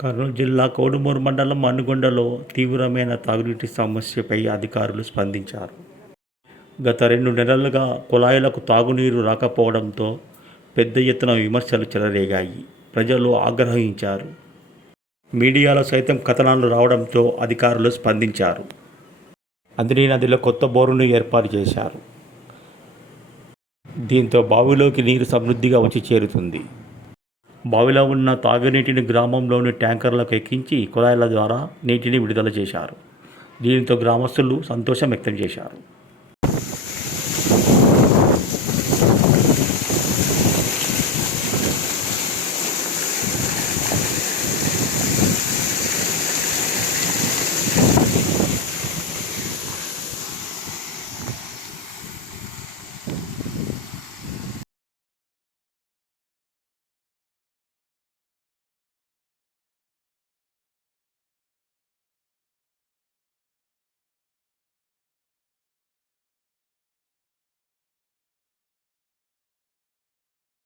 కర్నూలు జిల్లా కోడుమూరు మండలం మన్నుగొండలో తీవ్రమైన తాగునీటి సమస్యపై అధికారులు స్పందించారు. గత 2 నెలలుగా కుళాయిలకు తాగునీరు రాకపోవడంతో పెద్ద ఎత్తున విమర్శలు చెలరేగాయి. ప్రజలు ఆగ్రహించారు. మీడియాలో సైతం కథనాలు రావడంతో అధికారులు స్పందించారు. అదినీ నదిలో కొత్త బోరును ఏర్పాటు చేశారు. దీంతో బావిలోకి నీరు సమృద్ధిగా వచ్చి చేరుతుంది. బావిలో ఉన్న తాగునీటిని గ్రామంలోని ట్యాంకర్లకు ఎక్కించి కుళాయిల ద్వారా నీటిని విడుదల చేశారు. దీంతో గ్రామస్తులు సంతోషం వ్యక్తం చేశారు.